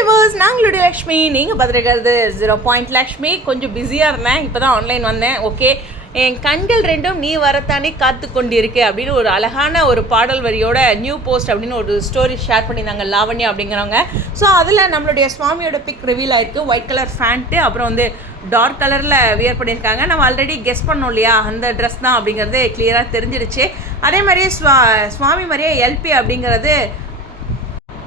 Viewers நாங்களுடைய Lakshmi நீங்கள் பார்த்துருக்கிறது zero point Lakshmi. கொஞ்சம் பிஸியாக இருந்தேன். இப்போ தான் ஆன்லைன் வந்தேன். ஓகே என் கண்கள் ரெண்டும் நீ வரத்தானே காத்து கொண்டிருக்கு அப்படின்னு ஒரு அழகான ஒரு பாடல் வரியோட நியூ போஸ்ட் அப்படின்னு ஒரு ஸ்டோரி ஷேர் பண்ணியிருந்தாங்க லாவண்யா அப்படிங்கிறவங்க. ஸோ அதில் நம்மளுடைய சுவாமியோட பிக் ரிவீல் ஆயிருக்கு. ஒயிட் கலர் ஃபேண்ட்டு அப்புறம் வந்து டார்க் கலரில் வியர் பண்ணியிருக்காங்க. நம்ம ஆல்ரெடி கெஸ் பண்ணோம் இல்லையா? அந்த ட்ரெஸ் தான் அப்படிங்கிறது கிளியராக தெரிஞ்சிருச்சு அதே மாதிரியே சுவா சுவாமி மாதிரியே எல்பி அப்படிங்கிறது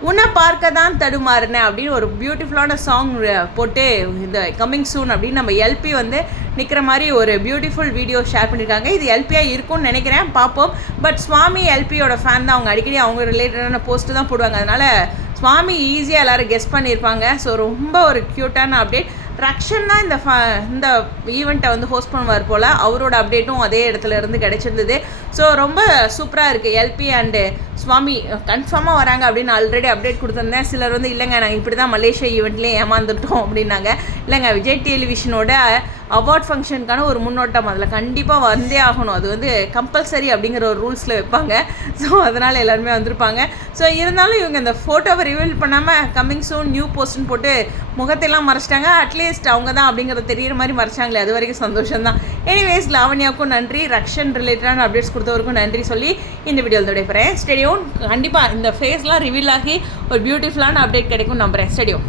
உன்னை பார்க்க தான் தடுமாறுனேன் அப்படின்னு ஒரு பியூட்டிஃபுல்லான சாங் போட்டு இந்த கம்மிங் சூன் அப்படின்னு நம்ம எல்பி வந்து நிற்கிற மாதிரி ஒரு பியூட்டிஃபுல் வீடியோ ஷேர் பண்ணியிருக்காங்க இது எல்பியாக இருக்கும்னு நினைக்கிறேன். பார்ப்போம். பட் சுவாமி எல்பியோட ஃபேன் தான். அவங்க அடிக்கடி அவங்க ரிலேட்டடான போஸ்ட்டு தான் போடுவாங்க. அதனால் சுவாமி ஈஸியாக எல்லோரும் கெஸ் பண்ணியிருப்பாங்க. ஸோ ரொம்ப ஒரு க்யூட்டான அப்டேட் ரக்ஷன் தான் இந்த ஃப இந்த ஈவெண்ட்டை வந்து ஹோஸ்ட் பண்ணுவார் போல். அவரோட அப்டேட்டும் அதே இடத்துல இருந்து கிடச்சிருந்தது. ஸோ ரொம்ப சூப்பராக இருக்குது எல்பி அண்டு சுவாமி கன்ஃபார்மாக வராங்க அப்படின்னு ஆல்ரெடி அப்டேட் கொடுத்துருந்தேன். சிலர் வந்து இல்லைங்க நாங்கள் இப்படி தான் மலேசியா ஈவெண்ட்லேயே ஏமாந்துட்டோம் அப்படின்னாங்க. இல்லைங்க விஜய் டெலிவிஷனோட அவார்ட் ஃபங்க்ஷனுக்கான ஒரு முன்னோட்டம். அதில் கண்டிப்பாக வந்தே ஆகணும். அது வந்து கம்பல்சரி அப்படிங்கிற ஒரு ரூல்ஸில் வைப்பாங்க. ஸோ அதனால் எல்லாருமே வந்திருப்பாங்க. ஸோ இருந்தாலும் இவங்க இந்த ஃபோட்டோவை ரிவீல் பண்ணாமல் கம்மிங் சூன் நியூ போஸ்ட்னு போட்டு முகத்தையெல்லாம் மறைச்சிட்டாங்க. அட்லீஸ்ட் அவங்க தான் அப்படிங்கிறத தெரியிற மாதிரி மறைச்சாங்களே. அது வரைக்கும் சந்தோஷம் தான் எனிவேஸ் லாவண்யாவுக்கும் நன்றி. ரக்ஷன் ரிலேட்டடான அப்டேட்ஸ் கொடுத்தவருக்கும் நன்றி சொல்லி இந்த வீடியோவில் விடைபெறேன். ஸ்டெடியோன் கண்டிப்பாக இந்த ஃபேஸ்லாம் ரிவீல் ஆகி ஒரு பியூட்டிஃபுல்லான அப்டேட் கிடைக்கும் நம்புகிறேன் ஸ்டடியோ